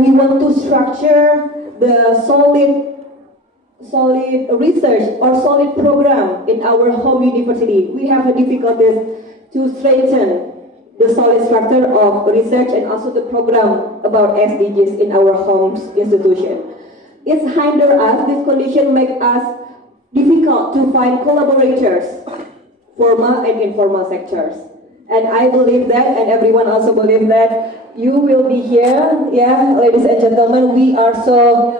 and we want to structure the solid research or solid program in our home university. We have a difficulties to strengthen the solid structure of research and also the program about SDGs in our home institution. It hinders us, this condition makes us difficult to find collaborators, formal and informal sectors. And I believe that, and everyone also believes that, you will be here, yeah, ladies and gentlemen. We are so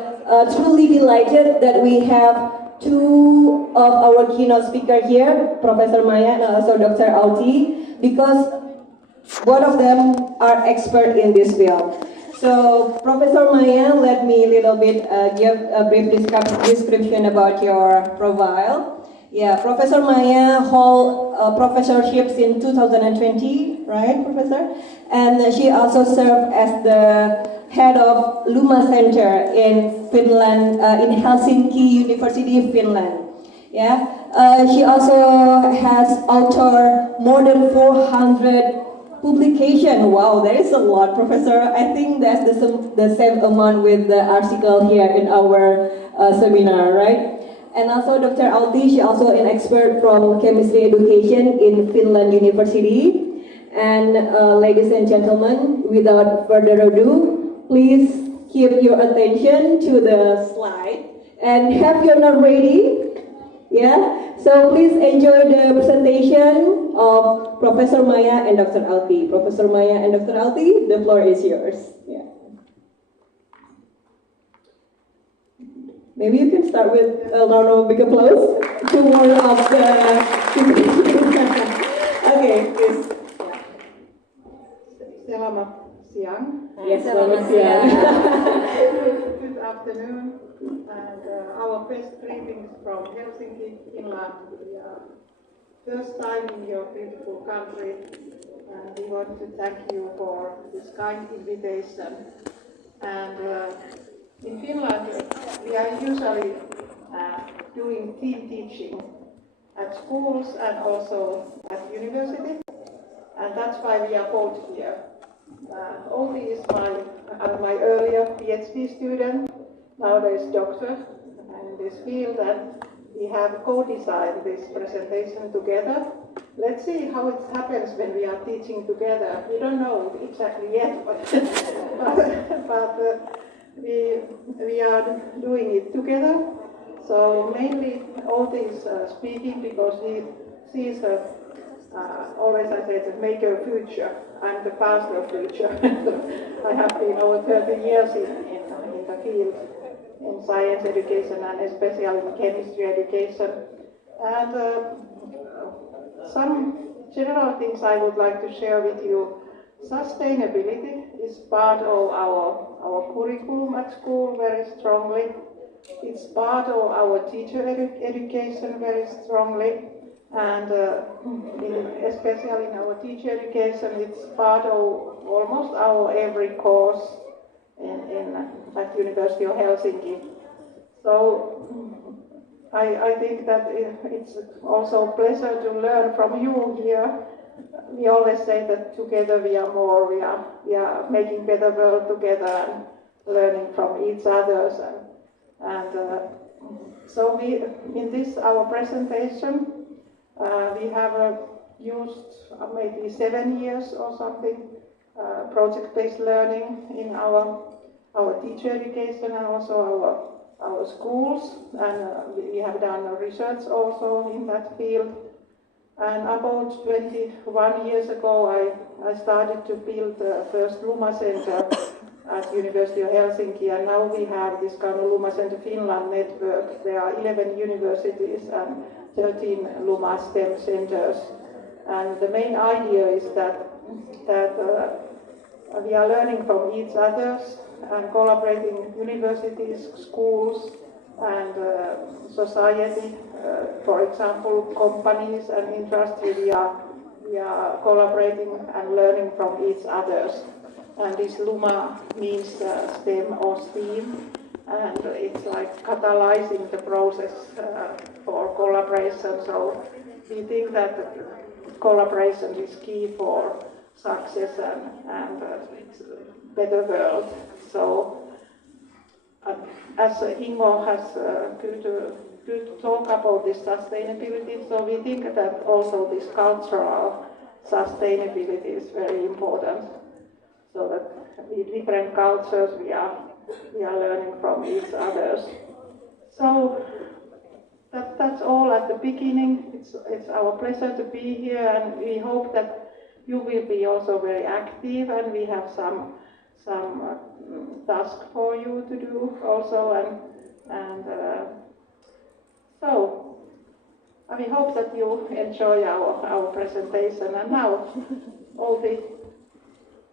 truly delighted that we have two of our keynote speakers here, Professor Maya and also Dr. Alti, because both of them are expert in this field. So, Professor Maya, let me a little bit give a brief description about your profile. Yeah, Professor Maya hold professorships in 2020, right, Professor? And she also served as the head of Luma Center in Finland, in Helsinki University, Finland. Yeah, she also has authored more than 400 publication. Wow, there is a lot, Professor. I think that's the same amount with the article here in our seminar, right? And also Dr. Alti, she also an expert from chemistry education in Finland University. And ladies and gentlemen, without further ado, please keep your attention to the slide and have your note ready. Yeah, so please enjoy the presentation of Professor Maya and Dr. Alti. Professor Maya and Dr. Alti, the floor is yours. Yeah. Maybe you can start with a round of big applause to warm up the okay, please. Selamat siang. Yes, selamat siang. Good afternoon. And our best greetings from Helsinki, Finland. We are first time in your beautiful country, and we want to thank you for this kind invitation. And in Finland, we are usually doing team teaching at schools and also at university, and that's why we are both here. Olli is my earlier PhD student. Nowadays doctor in this field, and we have co-designed this presentation together. Let's see how it happens when we are teaching together. We don't know exactly yet, but we are doing it together. So mainly Olti is speaking because he sees always I say to make a future. I'm the past of future. I have been over 30 years in the field. In science education and especially in chemistry education. And some general things I would like to share with you. Sustainability is part of our curriculum at school very strongly. It's part of our teacher education very strongly. And especially in our teacher education, it's part of almost our every course at University of Helsinki. So I think that it's also a pleasure to learn from you here. We always say that together we are more, we are making better world together and learning from each other. So we, in this our presentation, we have used maybe 7 years or something project-based learning in our teacher education and also our schools, and we have done research also in that field. And about 21 years ago, I started to build the first Luma Center at University of Helsinki, and now we have this kind of Luma Center Finland network. There are 11 universities and 13 Luma STEM centers. And the main idea is that we are learning from each other and collaborating universities, schools, and society. For example, companies and industry, we are collaborating and learning from each other. And this Luma means STEM or STEAM, and it's like catalyzing the process for collaboration. So we think that collaboration is key for success and better world. So as Ingo has good talk about this sustainability, so we think that also this cultural sustainability is very important, so that with different cultures we are learning from each others. So that's all at the beginning. It's our pleasure to be here, and we hope that you will be also very active, and we have some task for you to do also, and so we hope that you enjoy our presentation. And now, Olti,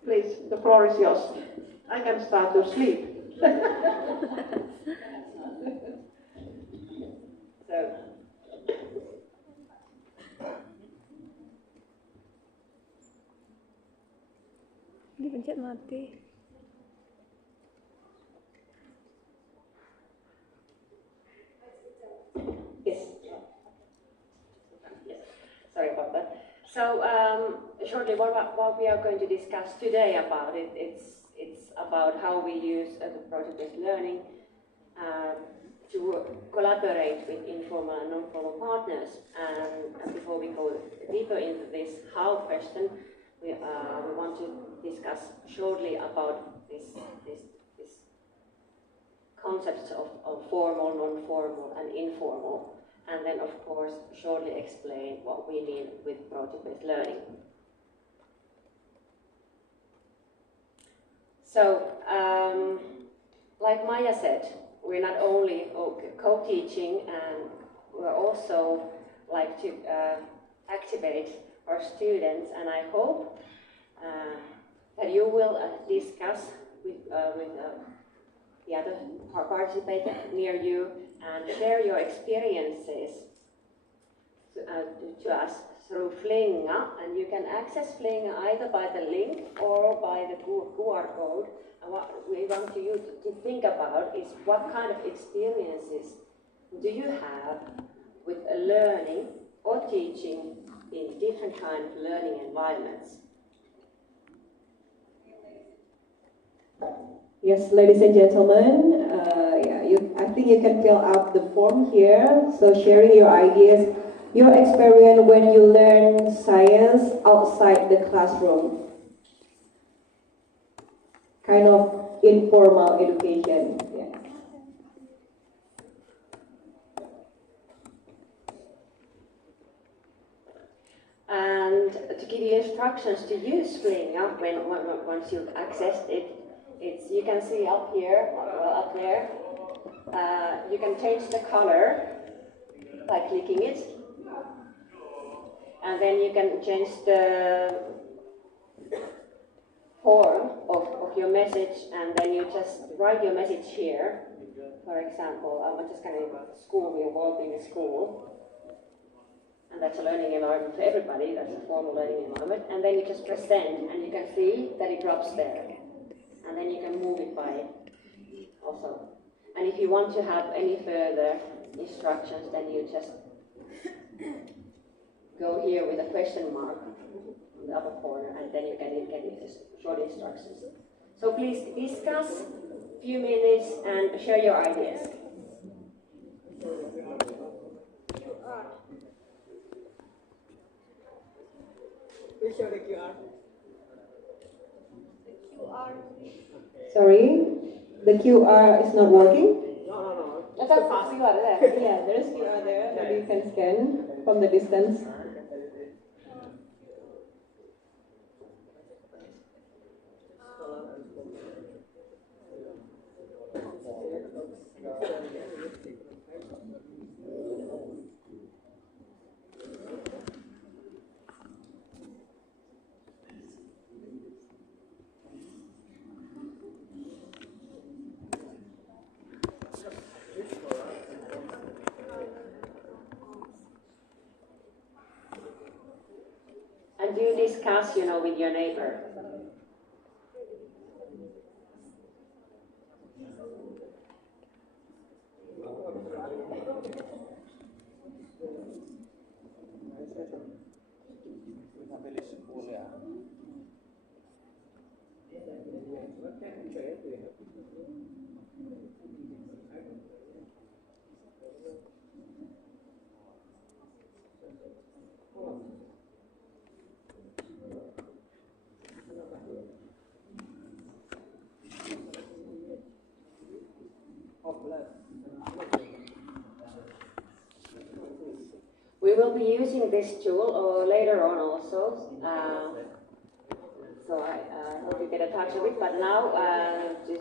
please, the floor is yours. I can start to sleep. So, dipencet mati. yes. Yes. Sorry about that. So, shortly, what we are going to discuss today about it, it's about how we use the project-based learning to collaborate with informal and non-formal partners. And before we go deeper into this how question, we want to discuss shortly about this concepts of formal, non-formal, and informal, and then of course shortly explain what we mean with project-based learning. So, like Maya said, we're not only co-teaching, and we're also like to activate our students, and I hope that you will discuss with the other participants near you and share your experiences to us through Flinga, and you can access Flinga either by the link or by the QR code. And what we want you to think about is what kind of experiences do you have with learning or teaching in different kind of learning environments. Yes, ladies and gentlemen, I think you can fill out the form here. So sharing your ideas, your experience when you learn science outside the classroom. Kind of informal education. Yeah. And to give you instructions to use Flinga once you've accessed it, you can see up here, well up there, you can change the color by clicking it, and then you can change the form of your message, and then you just write your message here. For example, I'm just going to school, we're working in school, and that's a learning environment for everybody, that's a formal learning environment, and then you just press send, and you can see that it drops there. And then you can move it by also. And if you want to have any further instructions, then you just go here with a question mark in the upper corner, and then you can get short instructions. So please discuss a few minutes and share your ideas. Please show the QR. Sorry, the QR is not working? No. That's the QR there. Yeah, there's QR there. Maybe you can scan from the distance. And do you discuss, with your neighbor? will be using this tool later on also. So I hope you get a touch of it. But now,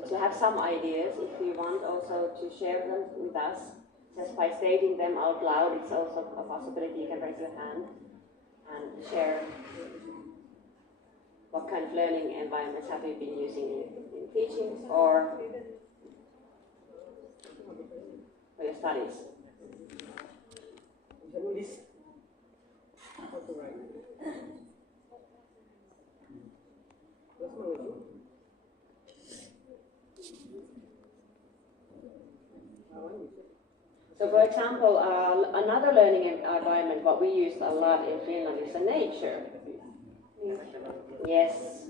to have some ideas, if you want also to share them with us, just by stating them out loud, it's also a possibility. You can raise your hand and share what kind of learning environments have you been using in teaching or for your studies. So, for example, another learning environment, what we use a lot in Finland is the nature. Yes.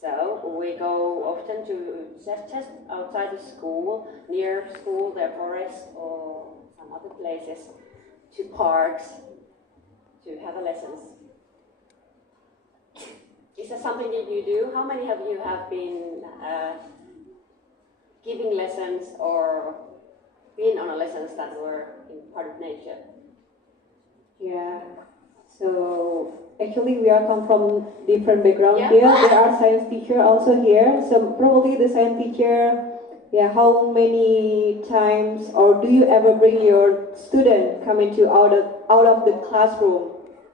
So we go often to just outside the school, near school, there are forests or some other places, to parks to have lessons. Is that something that you do? How many of you have been giving lessons or been on lessons that were in part of nature? Yeah. So actually, we are come from different background Yeah. here. There are science teacher also here. So probably the science teacher. Yeah. How many times, or do you ever bring your student coming to out of the classroom,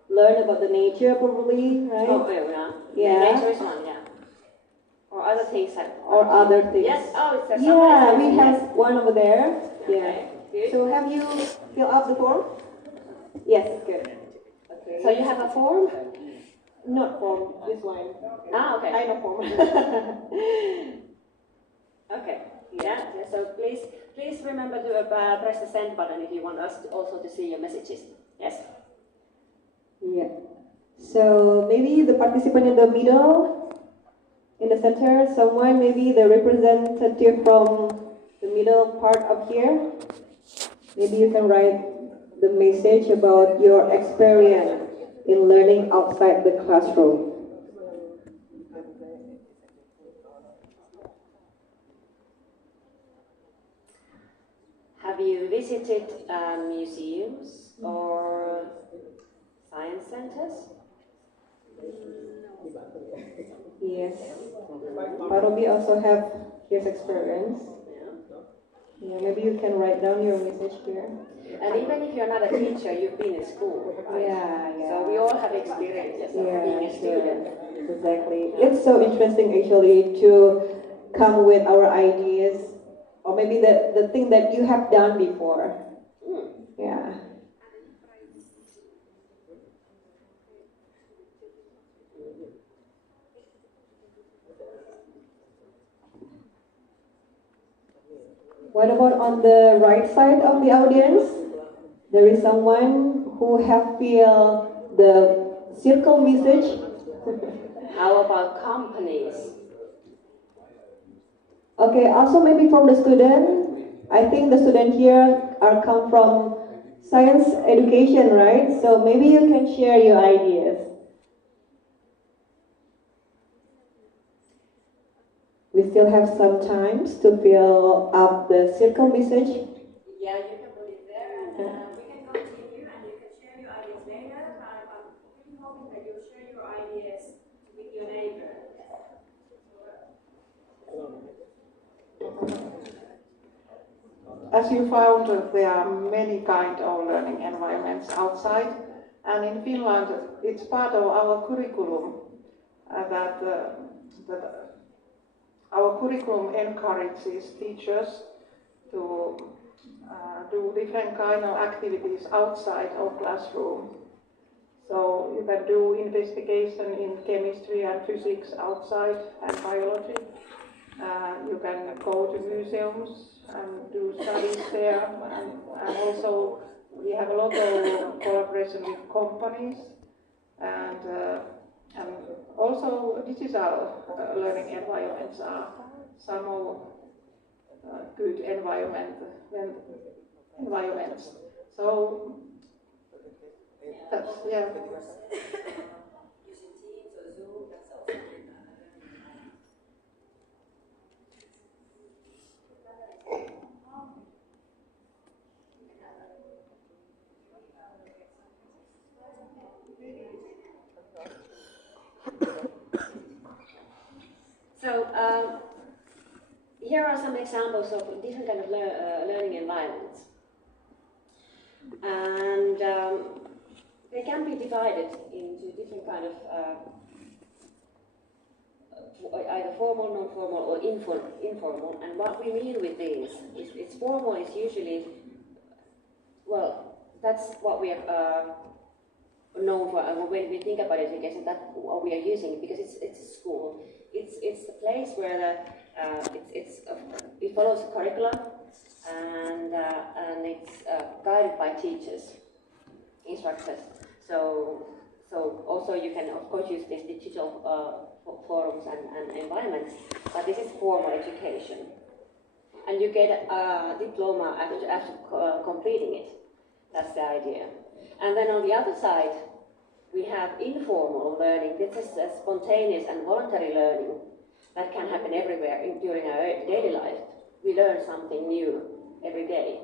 learn about the nature? Probably, right? Oh, yeah. Yeah. Nature is one, yeah. Or other things like. Or other things. Yes. Oh, it's yeah, we have one over there. Okay. Yeah. Good. So have you filled out the form? Yes, good. Okay. So you have a form? Not form, this one. Ah, okay. Kind of form. Okay. Yeah. So please remember to press the send button if you want us also to see your messages. Yes. Yeah. So maybe the participant in the middle, in the center, someone, maybe the representative from the middle part up here. Maybe you can write the message about your experience in learning outside the classroom. Have you visited museums or science centers? Yes. Parobi also have his experience. Yeah, maybe you can write down your message here. And even if you're not a teacher, you've been in school, right? Yeah. So we all have experiences of being a student. Exactly. It's so interesting actually to come with our ideas, or maybe the thing that you have done before. Yeah. What about on the right side of the audience? There is someone who have feel the circle message. How about companies? Okay, also maybe from the student. I think the student here are come from science education, right? So maybe you can share your ideas. We still have some time to fill up the circle message. Yeah, you can put it there, and we can continue, and you can share your ideas later. I'm really hoping that you'll share your ideas with your neighbor. As you found, there are many kind of learning environments outside, and in Finland it's part of our curriculum that our curriculum encourages teachers to do different kind of activities outside of classroom. So you can do investigation in chemistry and physics outside, and biology. You can go to museums and do studies there, and also we have a lot of collaboration with companies, and also digital learning environments are some of good environments. So that's, yeah. here are some examples of different kind of learning environments. And they can be divided into different kind of either formal, non-formal, or informal. And what we mean with these is it's formal is usually, well, that's what we are known for. And when we think about education, that's what we are using because it's a school. It's the place where it follows a curriculum and it's guided by teachers, instructors. So also you can of course use these digital forums and environments, but this is formal education, and you get a diploma after completing it. That's the idea. And then on the other side, we have informal learning. This is a spontaneous and voluntary learning that can happen everywhere during our daily life. We learn something new every day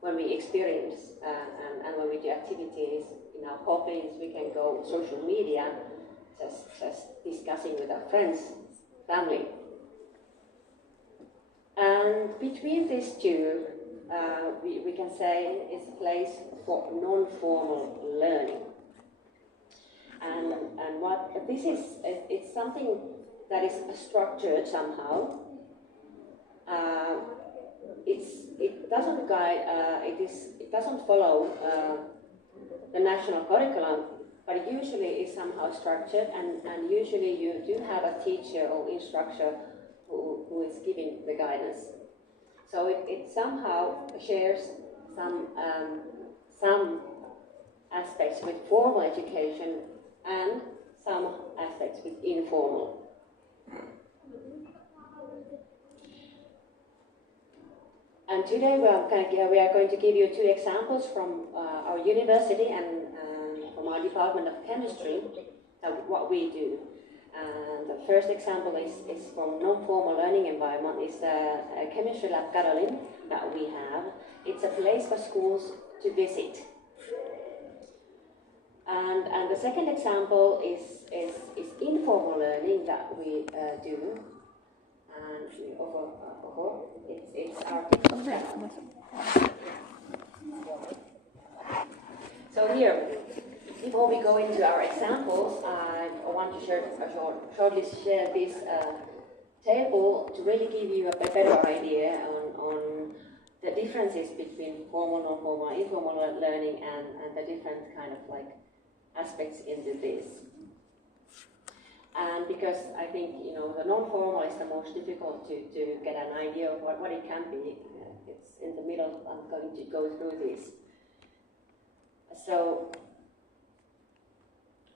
when we experience and when we do activities in our hobbies. We can go social media, just discussing with our friends, family. And between these two, we can say is a place for non-formal learning. And what this is, it's something that is structured somehow. It doesn't guide. It doesn't follow the national curriculum, but it usually is somehow structured. And usually you do have a teacher or instructor who is giving the guidance. So it somehow shares some aspects with formal education and some aspects with informal. And today we are going to give you two examples from our university and from our Department of Chemistry of what we do. And the first example is from non-formal learning environment. It's a chemistry lab, Caroline, that we have. It's a place for schools to visit. And the second example is informal learning that we do. And it's our So here, before we go into our examples, I want to shortly share this table to really give you a better idea on the differences between formal, non-formal, informal learning and the different kind of like aspects into this. And because I think, you know, the non-formal is the most difficult to get an idea of what it can be. It's in the middle. I'm going to go through this. So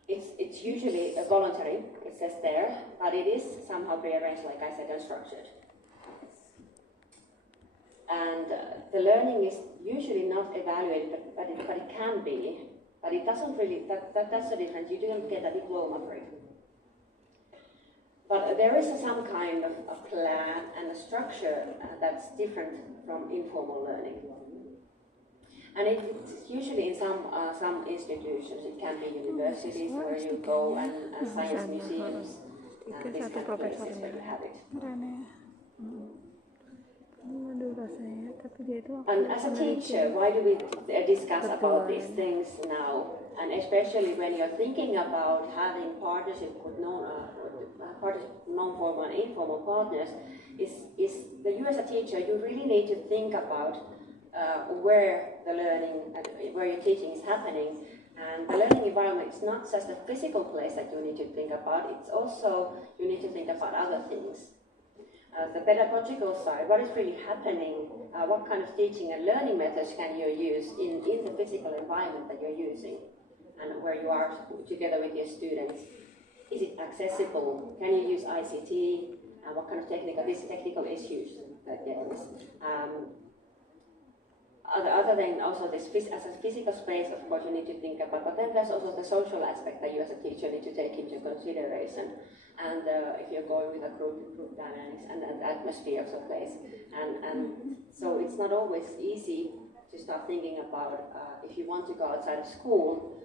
it's usually voluntary, it says there, but it is somehow prearranged, like I said, and structured. And the learning is usually not evaluated, but it can be. But it doesn't really, that's the difference. You don't get a diploma for it. But there is some kind of a plan and a structure that's different from informal learning. And it's usually in some institutions. It can be universities where you go and science museums and these kind of places where you have it. And as a teacher, why do we discuss about these things now? And especially when you're thinking about having partnership with non-formal and informal partners, is you as a teacher, you really need to think about where the learning and where your teaching is happening. And the learning environment is not just a physical place that you need to think about, it's also, you need to think about other things. The pedagogical side, what is really happening, what kind of teaching and learning methods can you use in the physical environment that you're using and where you are together with your students. Is it accessible? Can you use ICT? What kind of technical issues that there is? Other than also this as a physical space, of course, you need to think about, but then there's also the social aspect that you as a teacher need to take into consideration. And if you're going with a group dynamics and the atmosphere of the place. And so it's not always easy to start thinking about if you want to go outside of school,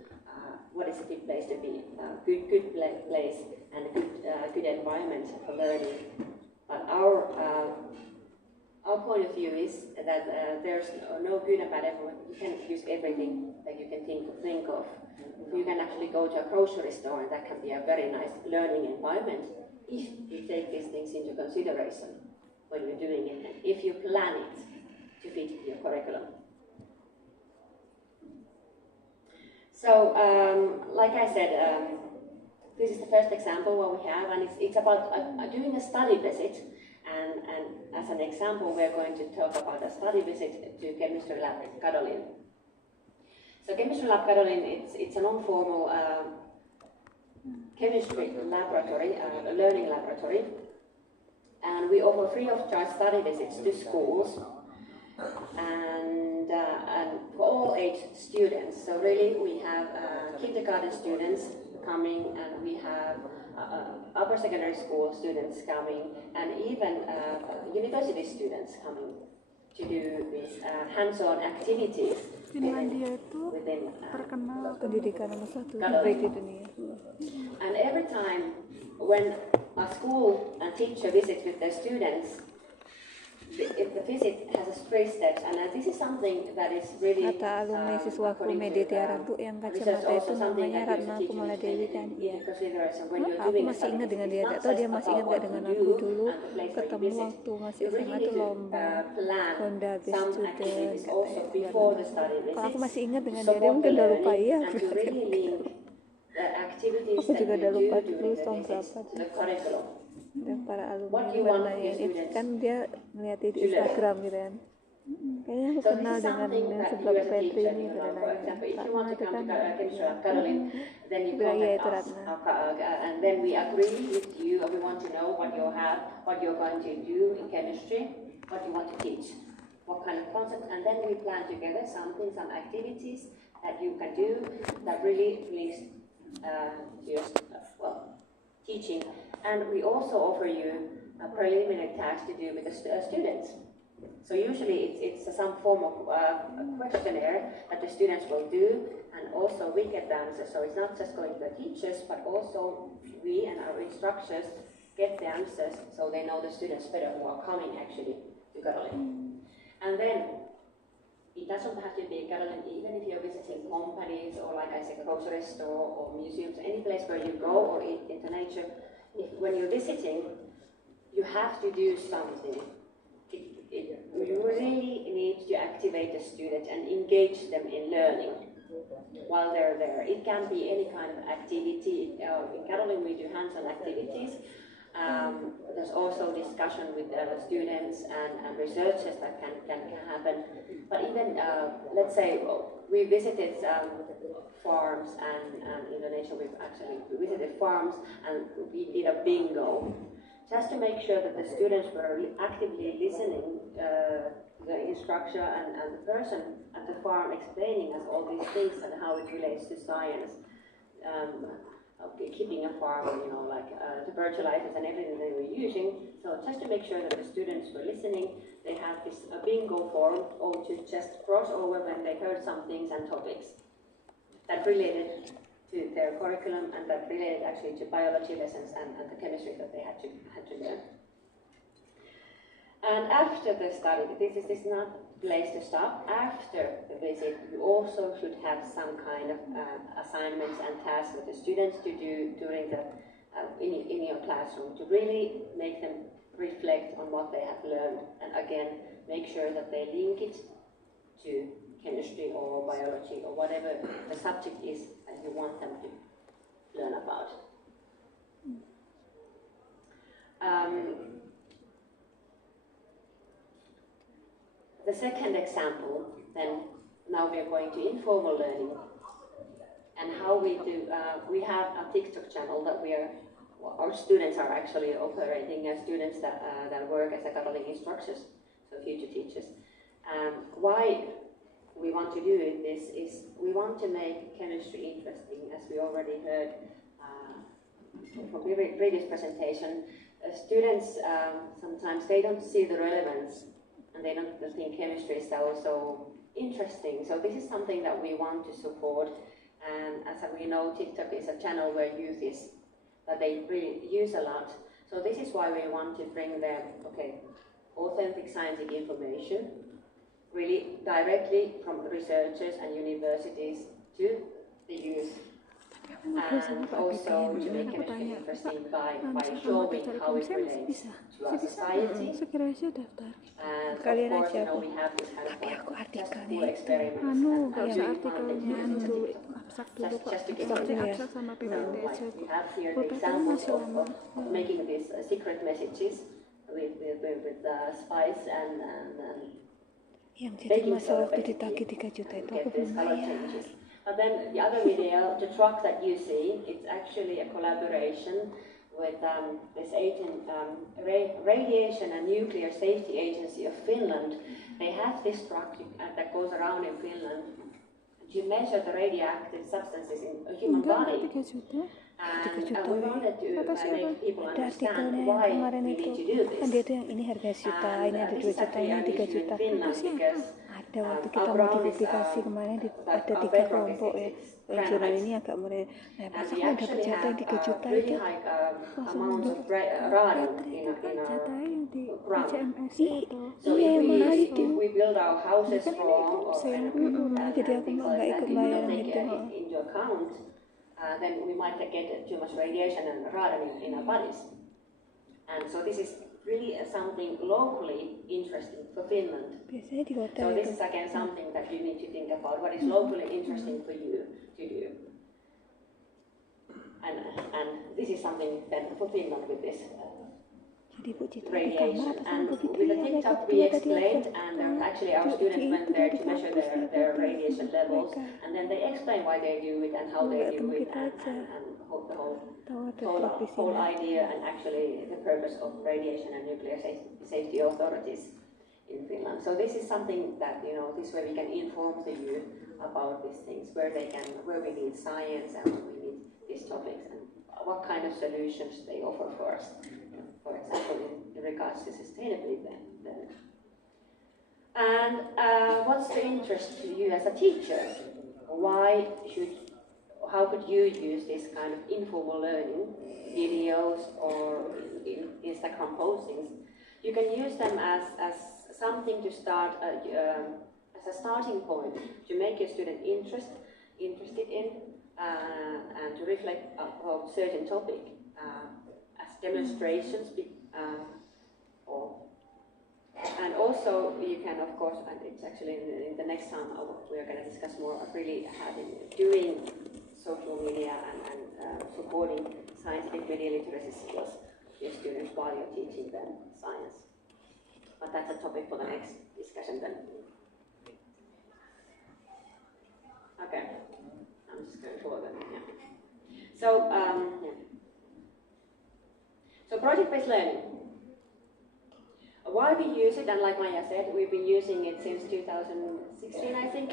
what is a good place to be, good place and a good environment for learning. But our point of view is that there's no good and bad everyone. You can use everything that you can think of. You can actually go to a grocery store, and that can be a very nice learning environment if you take these things into consideration when you're doing it, and if you plan it to fit your curriculum. So, like I said, this is the first example what we have, and it's about doing a study visit. And as an example, we're going to talk about a study visit to Chemistry Lab Kadolin. So Chemistry Lab Kadolin, it's a non-formal chemistry laboratory, a learning laboratory. And we offer free of charge study visits to schools and for all age students. So really we have kindergarten students coming, and we have upper secondary school students coming, and even university students coming to do these hands-on activities Finlandia itu within terkenal pendidikan nomor 1 Kadolin. di dunia. And every time when a school and teacher visits with their students, if the visit has a three steps, and this is something that is really Kata alumni siswaku Media Tiara Bu yang kacamata itu namanya Ratna Kumala Dewi kan, iya. Aku masih ingat dengan dia, tak tahu dia masih ingat gak dengan aku dulu ketemu waktu masih SMA itu lomba Honda Best Student katanya. Kalau aku masih ingat dengan dia mungkin udah lupa ya. Aku juga udah lupa dulu tahun berapa tuh. Dan para alumni bertanya itu kan dia ngeliat di Instagram gitu kan. Kayaknya aku kenal dengan yang sebelah Petri ini bertanya. Ratna itu kan. Bilang iya itu Ratna. And then we agree with you, we want to know what you have, what you're going to do in chemistry, what you want to teach, what kind of concept, and then we plan together some activities that you can do that really links to your teaching. And we also offer you a preliminary task to do with the students. So usually it's some form of questionnaire that the students will do, and also we get the answers. So it's not just going to the teachers, but also we and our instructors get the answers, so they know the students better who are coming actually to Kadolin. And then it doesn't have to be Kadolin, even if you're visiting companies or, like I said, grocery store or museums, any place where you go or into nature. When you're visiting, you have to do something. You really need to activate the students and engage them in learning while they're there. It can be any kind of activity. In Kadolin, we do hands-on activities. There's also discussion with students and researchers that can happen. But even, let's say, we visited farms, and in Indonesia we've actually visited farms, and we did a bingo, just to make sure that the students were actively listening the instructor and the person at the farm explaining us all these things and how it relates to science. Keeping a farm, like the fertilizers and everything they were using. So just to make sure that the students were listening, they had this bingo form, or to just cross over when they heard some things and topics that related to their curriculum and that related actually to biology lessons and the chemistry that they had to learn. And after the study, this is not place to stop. After the visit, you also should have some kind of assignments and tasks with the students to do during the in your classroom, to really make them reflect on what they have learned, and again make sure that they link it to chemistry or biology or whatever the subject is that you want them to learn about. The second example, then, now we are going to informal learning, and how we do. We have a TikTok channel that our students are actually operating as students that work as Kadolin instructors, so future teachers. Why we want to do this is we want to make chemistry interesting, as we already heard from previous presentation. Students sometimes they don't see the relevance, and they don't think chemistry is so interesting. So this is something that we want to support. And as we know, TikTok is a channel where youth is, that they really use a lot. So this is why we want to bring them, authentic scientific information, really directly from researchers and universities to the youth. And also to make it interesting by showing how it relates to our society. And of course, you know, we have this kind of like just cool experiments and doing fun things just to get it. Like we have here the examples of making these secret messages with spice and yang jadi baking masalah soda waktu ditagih 3 juta itu aku get these belum color bayar. changes. But then the other video, the truck that you see, it's actually a collaboration with this Radiation and Nuclear Safety Agency of Finland. They have this truck that goes around in Finland to measure the radioactive substances in a human body. 3 juta. And we wanted to make people understand why we need to do this. Kan dia itu yang ini harga juta, ini ada 2 juta, ini 3 juta. Itu siapa? Ada waktu kita mau dipublikasi kemarin ada 3 kelompok ya. Jurnal ini agak mulai, nah masa kok dapat jatah yang 3 juta itu? Langsung mundur. Jatah yang di CMS itu. Iya yang mahal itu. Kan ini saya jadi aku nggak ikut bayar gitu. Then we might get too much radiation and radon in our bodies. And so this is really something locally interesting for Finland. Biasanya di hotel So this itu. is again something that you need to think about, what is locally interesting for you to do. And this is something then for Finland with this Jadi Bu Citra radiation. And with the TikTok we explained, and actually our students went there to measure their radiation levels, and then they explain why they do it and how they do it, and the whole idea and actually the purpose of radiation and nuclear safety authorities in Finland. So this is something that, you know, this way we can inform the youth about these things, where we need science and where we need these topics, and what kind of solutions they offer for us. For example, in regards to sustainability then. And what's the interest to you as a teacher? How could you use this kind of informal learning, videos or in Instagram postings? You can use them as something to start, as a starting point to make your student interested in and to reflect about certain topic. As demonstrations, and also you can, of course, and it's actually in the next time we are going to discuss more of really doing social media and supporting scientific media literacy skills to your students while you're teaching them science. But that's a topic for the next discussion then. Okay, I'm just going forward then. Yeah. So, yeah. So project-based learning. Why we use it, and like Maya said, we've been using it since 2016, I think.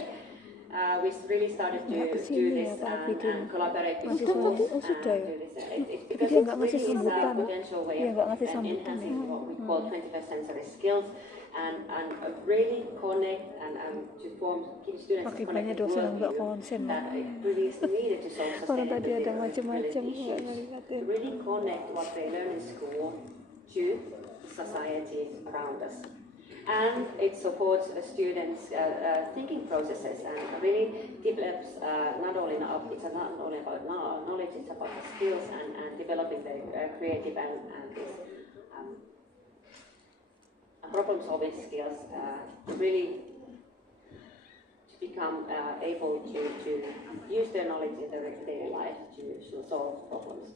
We really started to do this and collaborate with schools and do this. It's because it really is a potential way of enhancing what we call 21st century skills and really connect and to give students a connected worldview that it really is needed to solve sustainability issues. To really connect what they learn in school to society around us. And it supports students' thinking processes and really develops it's not only about knowledge, it's about the skills and developing their creative and this problem-solving skills to really become able to use their knowledge in their daily life to solve problems.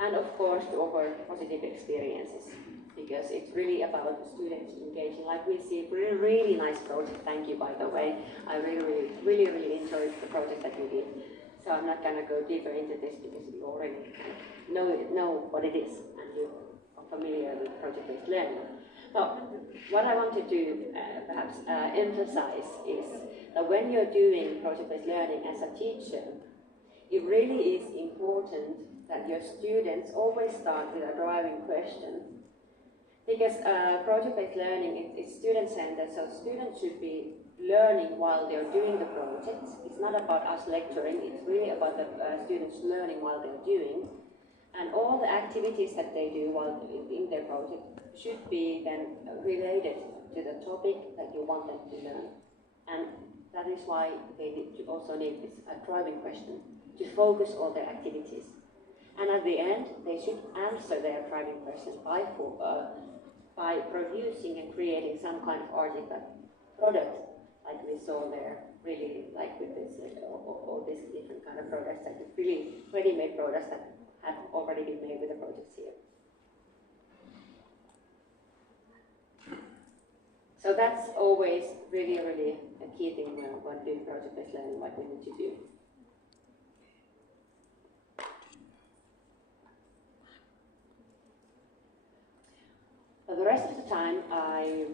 And of course to offer positive experiences, because it's really about students engaging. Like we see really nice project, thank you by the way. I really enjoyed the project that you did. So I'm not gonna go deeper into this because you already know what it is and you are familiar with project-based learning. But what I want to do, perhaps emphasize is that when you're doing project-based learning as a teacher, it really is important that your students always start with a driving question. Because project-based learning is student-centered, so students should be learning while they're doing the projects. It's not about us lecturing, it's really about the students learning while they're doing. And all the activities that they do while in their project should be then related to the topic that you want them to learn. And that is why they also need this driving question to focus all their activities. And at the end, they should answer their driving question by producing and creating some kind of article product, like we saw there, really like with this all these different kind of products, like really ready-made products that have already been made with the projects here. So that's always really a key thing when doing project-based learning, what we need to do. For the rest of the time, I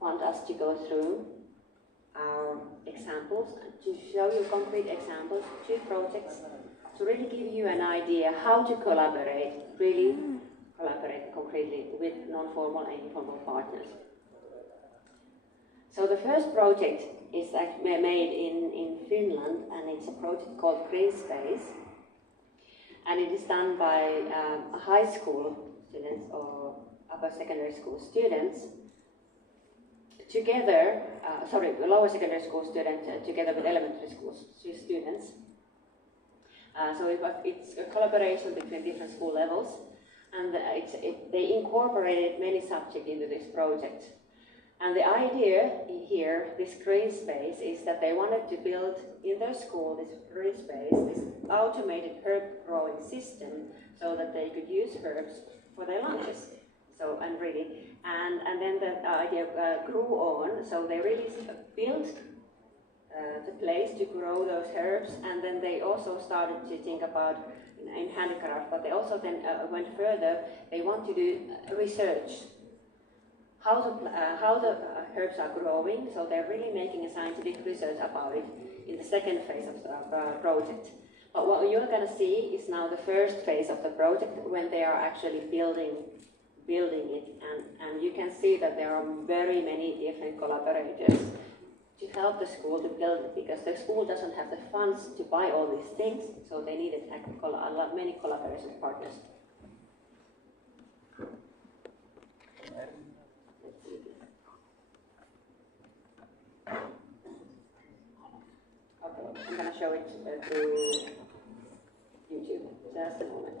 want us to go through our examples, to show you concrete examples, 2 projects, to really give you an idea how to collaborate, really collaborate concretely with non-formal and informal partners. So the first project is actually made in Finland, and it's a project called Green Space, and it is done by high school students or upper secondary school students together, lower secondary school students together with elementary school students. So it's a collaboration between different school levels, and they incorporated many subjects into this project. And the idea here, this green space, is that they wanted to build in their school this green space, this automated herb growing system, so that they could use herbs for their lunches. So, and then the idea grew on, so they really built the place to grow those herbs, and then they also started to think about in handicraft, but they also then went further. They want to do research, how the herbs are growing, so they're really making a scientific research about it in the second phase of the project. But what you're going to see is now the first phase of the project, when they are actually building it, and you can see that there are very many different collaborators to help the school to build it, because the school doesn't have the funds to buy all these things, so they needed many collaboration partners. Okay, I'm going to show it through YouTube. Just a moment.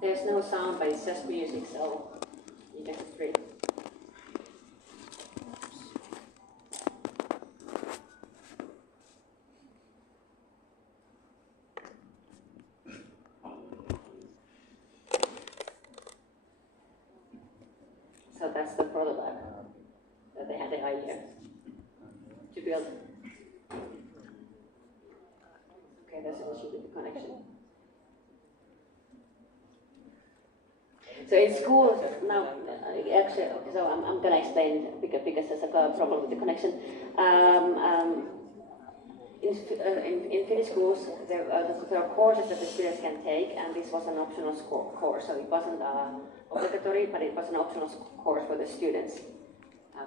There's no sound, but it's just music, so you can just read. So that's the prototype that they had the idea to build. Okay, there's an issue with the connection. So in school now, actually, so I'm going to explain because there's a problem with the connection. In Finnish schools, there are courses that the students can take, and this was an optional course. So it wasn't obligatory, but it was an optional course for the students,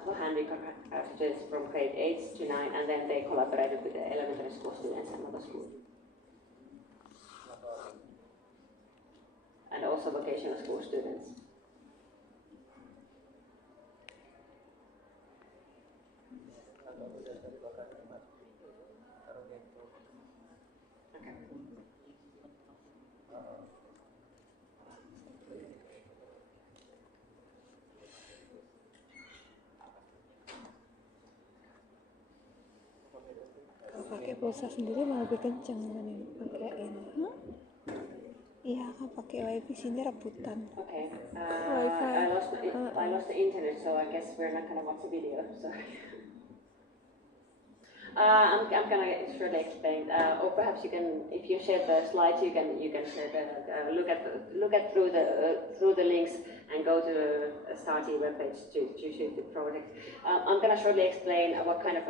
for handicraft students from grade 8 to 9, and then they collaborated with the elementary school students and other schools. And also vocational school students. Okay. Kalau pakai pulsa sendiri malah lebih kencang dibanding pakai ini. Iya, kan pakai wifi sini rebutan. Okay. Wi-Fi. I lost the internet, so I guess we're not gonna watch the video. Sorry. I'm gonna shortly explain, or perhaps you can, if you share the slides, you can share the look at through the links and go to the Starty webpage to shoot the project. I'm gonna shortly explain what kind of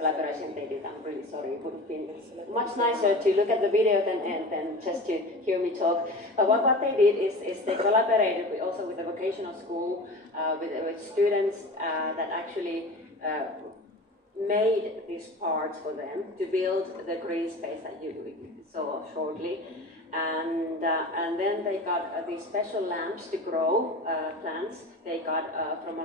collaboration they did. I'm really sorry. It would have been much nicer to look at the video than just to hear me talk. But what they did is they collaborated also with the vocational school, with students that actually made these parts for them to build the green space that you saw shortly. And then they got these special lamps to grow plants. They got from a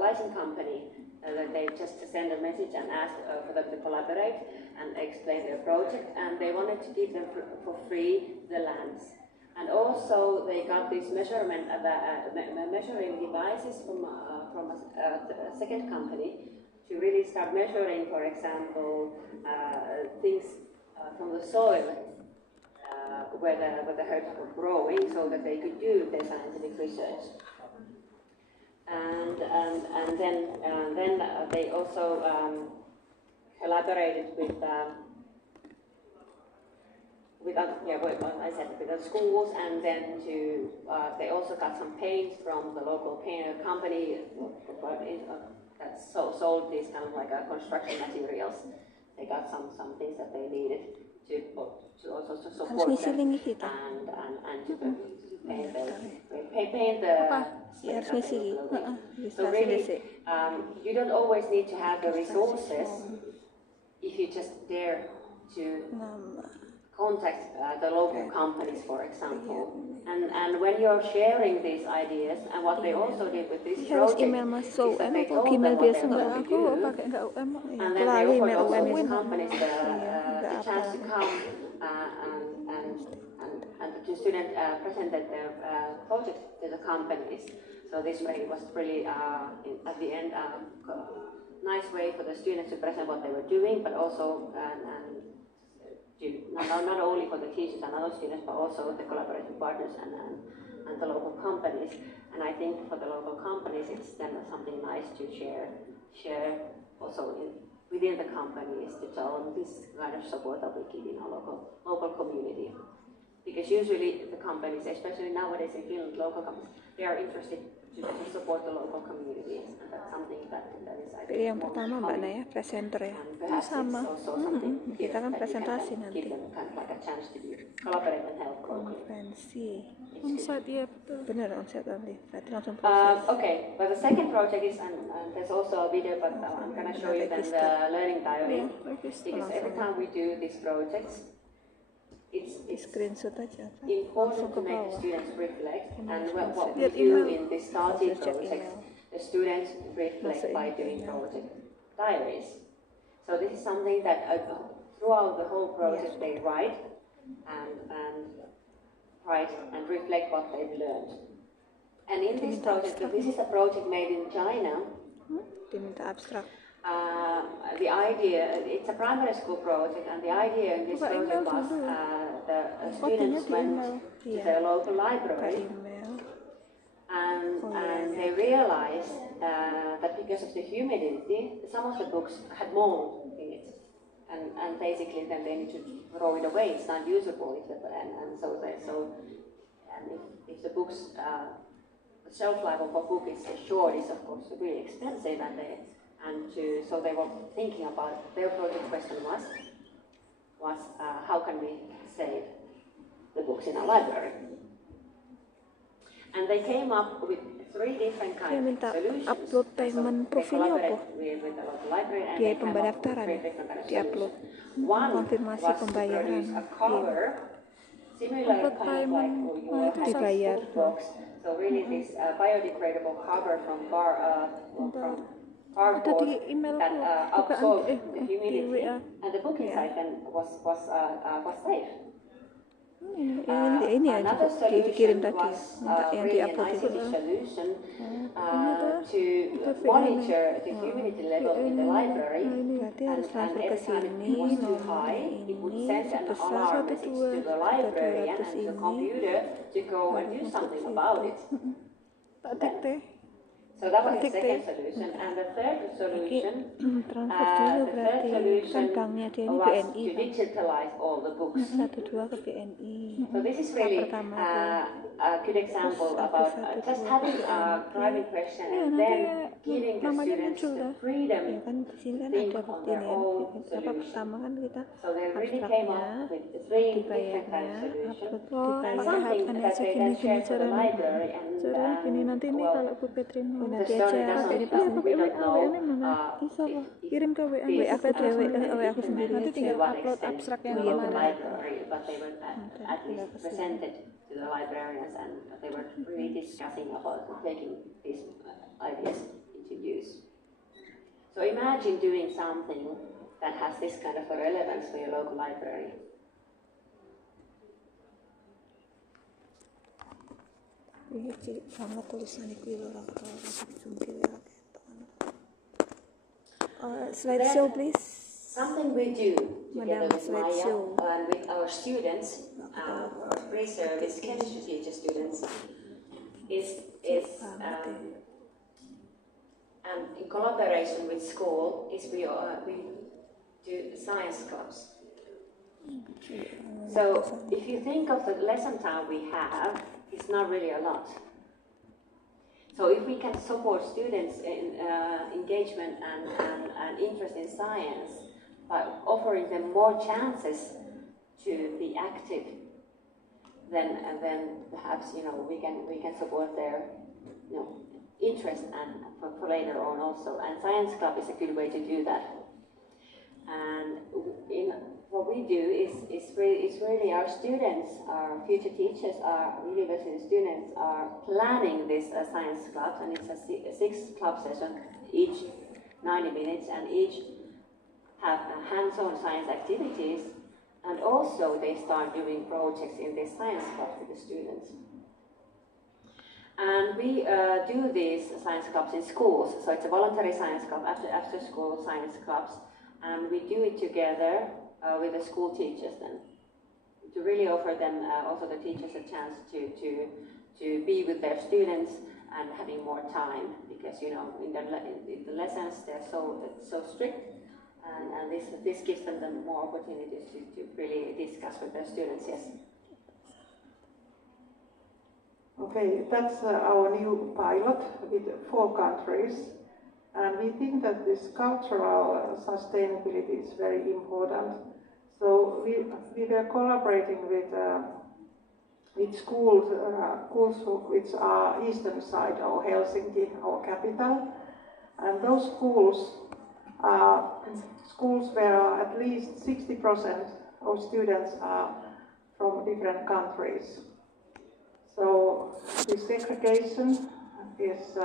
lighting company. They just sent a message and asked for them to collaborate and explain their project. And they wanted to give them for free the lamps. And also they got these measuring devices from a second company to really start measuring, for example, things from the soil. Where the herbs were growing, so that they could do their scientific research. And then they also collaborated with the schools, and then they also got some paint from the local paint company that sold these kind of like construction materials. They got some things that they needed to also to support them and to paint the so really you don't always need to have the resources if you just dare to contact the local companies, for example. And when you're sharing these ideas, and what they also did with this project is that they told them what they were going to do, and then they offered also these companies the chance to come and the students presented their project to the companies. So this way it was really, at the end, nice way for the students to present what they were doing, but also not only for the teachers and other students, but also the collaborating partners and the local companies. And I think for the local companies, it's then something nice to share also within the companies to tell them this kind of support that we give in our local community. Because usually the companies, especially nowadays in Finland, local companies, they are interested to support the local communities, and that's something that is I think yang pertama Mbak Naya, presenter ya. Itu sama. Kita kan presentasi nanti. Konferensi. Onsite ya betul. Benar onsite nanti. Berarti langsung proses. Okay, but the second project is and there's also a video, but I'm gonna show you then the learning diary. Because every time we do these projects, it's screenshot aja apa? important to make the students reflect, and what we do in this starting project, the students reflect by doing project diaries. So this is something that throughout the whole project they write and reflect what they've learned. And in this project, this is a project made in China. Diminta abstrak. The idea, it's a primary school project, and the idea in this project was the students went to their local library and they realized that because of the humidity, some of the books had mold in it, and basically then they need to throw it away. It's not usable, if the books the shelf life of a book is short, is of course really expensive, so they were thinking about their project question was how can we save the books in our library? And they came up with 3 different kinds of solutions. Upload payment profilnya apa? Dia pemberdaftaran, diupload. Konfirmasi pembayaran. Similar kind of like dibayar. So really this biodegradable cover from cardboard that absorbed the humidity, and the book inside then was safe. Ini ya, dikirim tadi, yang diupload itu. Solution to monitor the humidity level in the library, and if it was too high, it would send an alarm message to the librarian and the computer to go and do something about it. So that was the second solution, and the third solution was to digitalize all the books. So this is really a good example about just having a driving question and then giving the students the freedom to think on their own solution. So they really came up with 3 different kind of solutions and something that they then shared to the library and well, the story doesn't, we don't know kirim ke WA Petri aku sendiri to what extent to the local library, but they were at least presented to the librarians and they were really discussing about taking these ideas into use. So imagine doing something that has this kind of a relevance for your local library. Slideshow, please. Something we do together with Maya and with our students, our pre-service chemistry teacher students, is and in collaboration with school, is we do science clubs. So if you think of the lesson time we have, it's not really a lot. So if we can support students in engagement and interest in science by offering them more chances to be active, then perhaps we can support their interest and for later on also. And science club is a good way to do that. And what we do is really our students, our future teachers, our university students are planning this science club, and it's a 6 club session, each 90 minutes, and each have hands-on science activities, and also they start doing projects in this science club with the students. And we do these science clubs in schools, so it's a voluntary science club, after school science clubs, and we do it together with the school teachers then, to really offer them, also the teachers, a chance to be with their students and having more time, because in the lessons they're so strict, and this gives them more opportunities to really discuss with their students. Yes. Okay, that's our new pilot with 4 countries, and we think that this cultural sustainability is very important. So we were collaborating with schools which are eastern side of Helsinki, our capital, and those schools are schools where at least 60% of students are from different countries. So this segregation is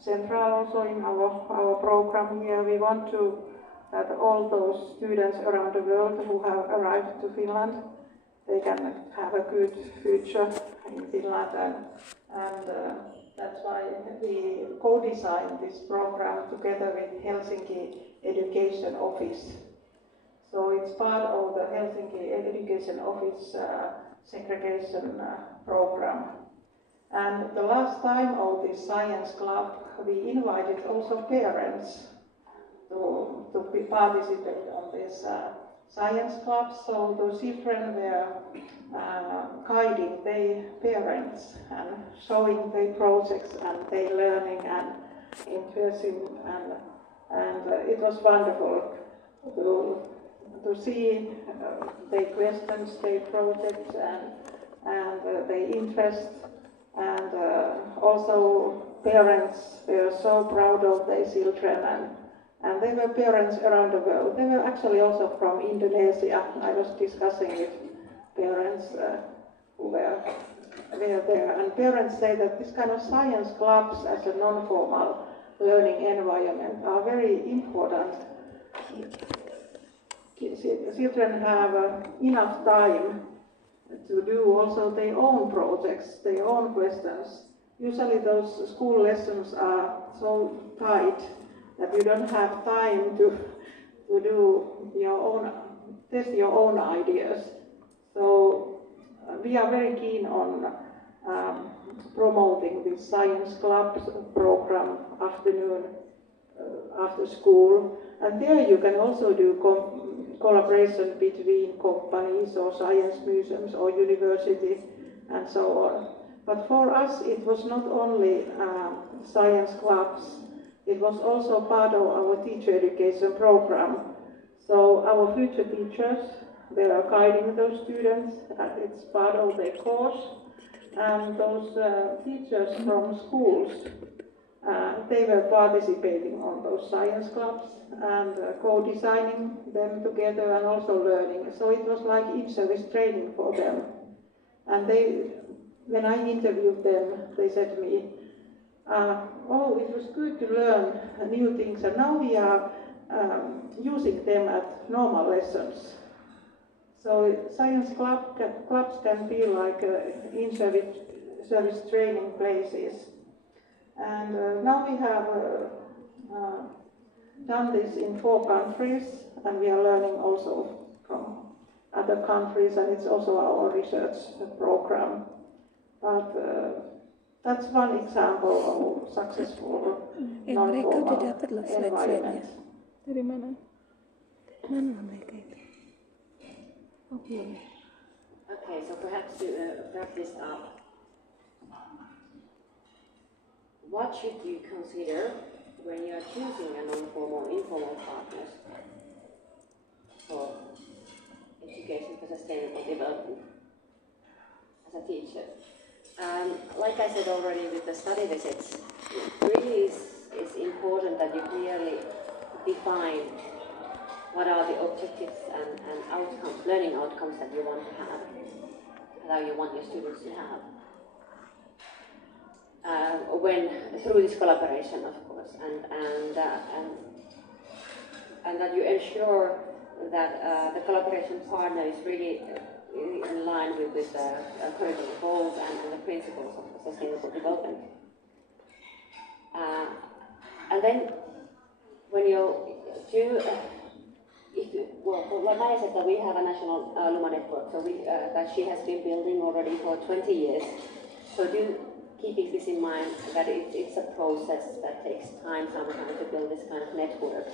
central also in our program here. We want to that all those students around the world who have arrived to Finland, they can have a good future in Finland, and that's why we co-designed this program together with Helsinki Education Office. So it's part of the Helsinki Education Office segregation program. And the last time of this science club, we invited also parents to participate on this science club. So the children were guiding their parents and showing their projects and their learning and interesting, and it was wonderful to see their questions, their projects, and their interest, and also parents were so proud of their children, and they were parents around the world. They were actually also from Indonesia. I was discussing with parents who were there, and parents say that this kind of science clubs as a non-formal learning environment are very important. Children have enough time to do also their own projects, their own questions. Usually those school lessons are so tight that you don't have time to do your own, test your own ideas. So we are very keen on promoting this science club program afternoon after school, and there you can also do collaboration between companies or science museums or university and so on. But for us, it was not only science clubs, it was also part of our teacher education program. So our future teachers, they are guiding those students, it's part of their course, and those teachers from schools, they were participating on those science clubs and co-designing them together and also learning. So it was like in-service training for them. And when I interviewed them, they said to me, oh, it was good to learn new things, and now we are using them at normal lessons. So science clubs can be like in-service training places. And now we have done this in 4 countries, and we are learning also from other countries, and it's also our research program. But that's one example of successful non-formal environment. Dari mana? Mana mereka itu? Oh, belum. Okay, so perhaps to wrap this up, what should you consider when you are choosing a non-formal, informal partners for education for sustainable development as a teacher? Like I said already with the study visits, it really is important that you clearly define what are the objectives and outcomes, learning outcomes that you want to have, that you want your students to have. When through this collaboration, of course, and that you ensure that the collaboration partner is really in line with the curriculum goals and the principles of sustainable development. And then when you do, well, Maya said that we have a national Luma network, so that she has been building already for 20 years. So keeping this in mind, that it's a process that takes time sometimes to build this kind of network.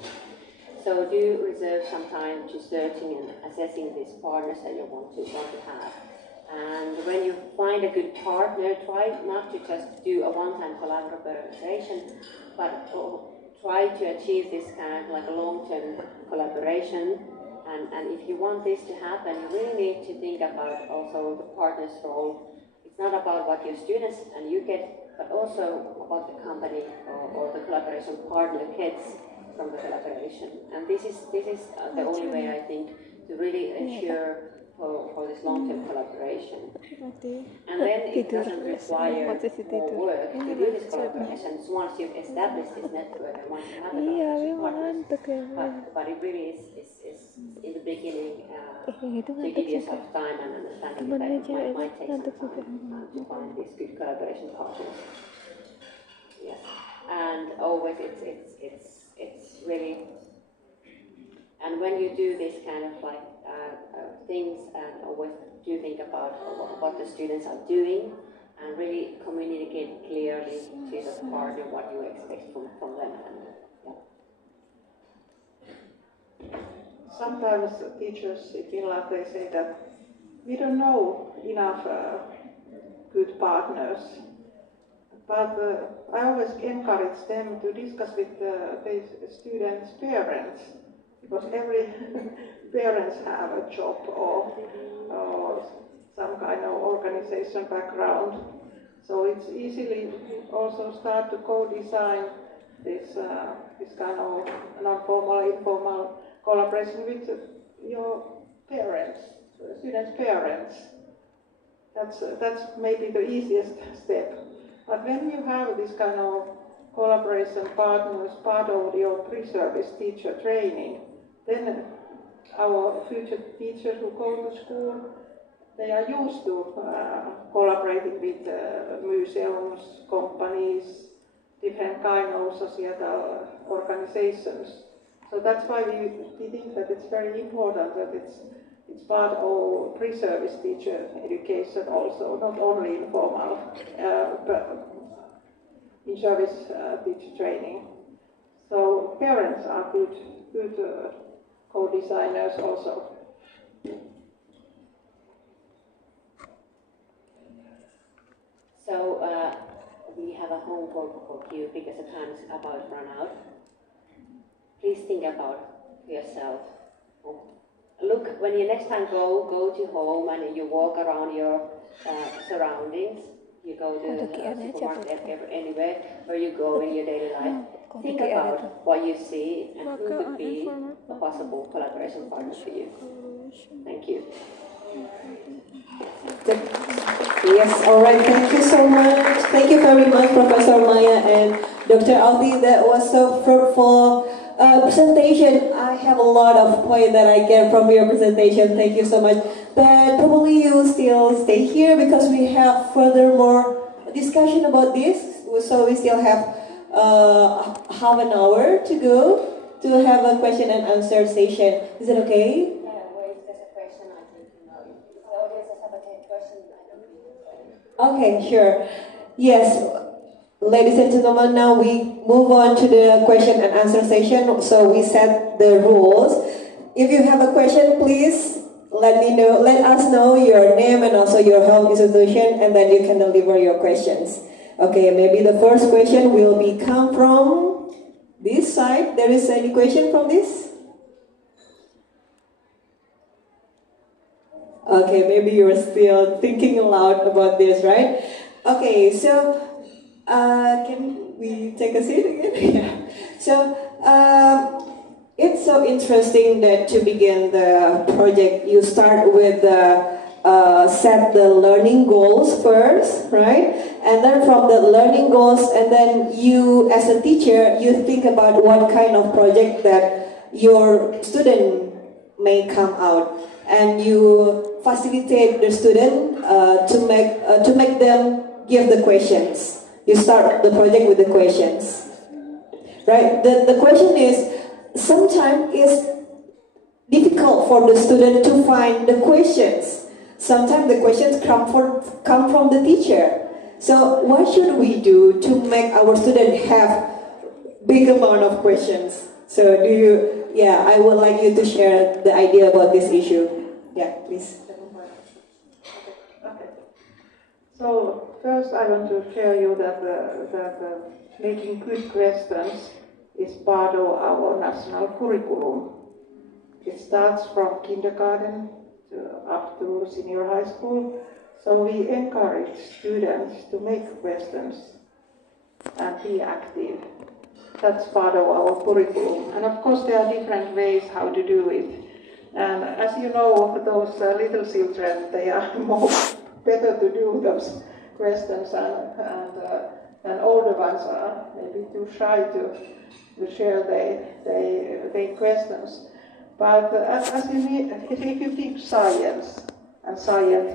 So do reserve some time to searching and assessing these partners that you want to have. And when you find a good partner, try not to just do a one-time collaboration, but try to achieve this kind of like a long-term collaboration. And if you want this to happen, you really need to think about also the partner's role. It's not about what your students and you get, but also about the company or the collaboration partner gets from the collaboration. And this is the only way, I think, to really ensure for this long-term collaboration. And then it doesn't require more work to do this collaboration once you've established this network and once you have the partners. But it really is in the beginning to give yourself time and understanding that it might take some time to find these good collaboration partners. Yes, and always it's really, and when you do this kind of like things, and always do think about what the students are doing and really communicate clearly to the partner what you expect from them. And, yeah. Sometimes teachers in Finland, they say that we don't know enough good partners. But I always encourage them to discuss with the students' parents, because every parents have a job or some kind of organization background. So it's easily also start to co-design this kind of non-formal, informal collaboration with your parents, students' parents. That's maybe the easiest step. But when you have this kind of collaboration partners, part of your pre-service teacher training, then our future teachers who go to school, they are used to collaborating with museums, companies, different kind of societal organizations. So that's why we think that it's very important that it's part of pre-service teacher education also, not only informal in-service teacher training. So parents are good co-designers also. So we have a homework for you because the time is about to run out. Please think about yourself. Look, when you next time go to home and you walk around your surroundings, you go to the supermarket, anywhere where you go in your daily life, think about what you see and who could be a possible collaboration partner for you. Thank you. Yes, all right. Thank you so much. Thank you very much, Professor Maya and Dr. Alvi. That was so fruitful presentation. I have a lot of points that I get from your presentation. Thank you so much. But probably you still stay here because we have furthermore discussion about this. So we still have half an hour to go to have a question and answer session. Is it okay? Okay, sure. Yes, ladies and gentlemen, now we move on to the question and answer session. So we set the rules. If you have a question, please let us know your name and also your home institution, and then you can deliver your questions. Okay, maybe the first question will come from this side. There is any question from this? Okay, maybe you're still thinking aloud about this, right? Okay, so can we take a seat again? Yeah. So it's so interesting that to begin the project, you start with set the learning goals first, right? And then from the learning goals, and then you, as a teacher, you think about what kind of project that your student may come out, and you facilitate the student to make them give the questions. You start the project with the questions, right? The question is, sometimes it's difficult for the student to find the questions. Sometimes the questions come from the teacher. So what should we do to make our student have big amount of questions? So I would like you to share the idea about this issue. Yeah, please. Okay. So first I want to tell you that making good questions is part of our national curriculum. It starts from kindergarten up to senior high school. So we encourage students to make questions and be active. That's part of our curriculum. And of course there are different ways how to do it. And as you know, those little children, they are more better to do those questions, and older ones are maybe too shy to share their questions. But if you think science and scientists,